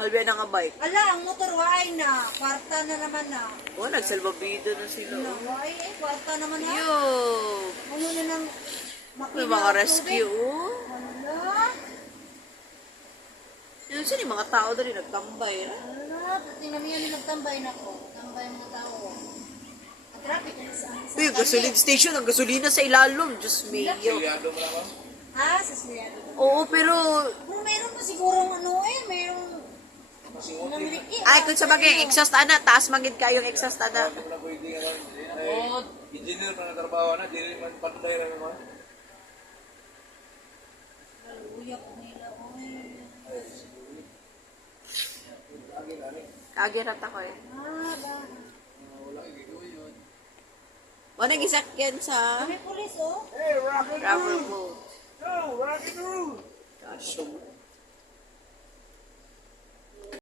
Mahal ba na nga bike? Ala, ang motor waay na. Kwarta na naman na. Oh, nagsalbabida na sila. Ano, Oh. waay eh, kwarta naman na. Yo! Ano na nang May mga rescue. Oh. Ala, Yun sila yung mga tao doon nagtambay. ala, tingnan niyo yung nagtambay na ko. Tambay ang mga tao. At traffic na sa Uy, gasoline station. Ang gasolina sa ilalong. Diyos mayo. Siliado mo naman. Ah, sa Sliado. Oo, pero... Kung meron pa siguro ano eh, merong namiliki. Ay, kung sa bagay, exhaust ana. Taas magid kayong exhaust ana. Hindi mo na pwede nga lang. Engineer pa na trabaho na. Di man patuday na naman. Uyak nila, oy. Kagirat ako eh. Ah, ba. Wala gisakyan sa May pulis oh. Hey, rock and rubber roll! boat. Go, rock and roll! Gosh, so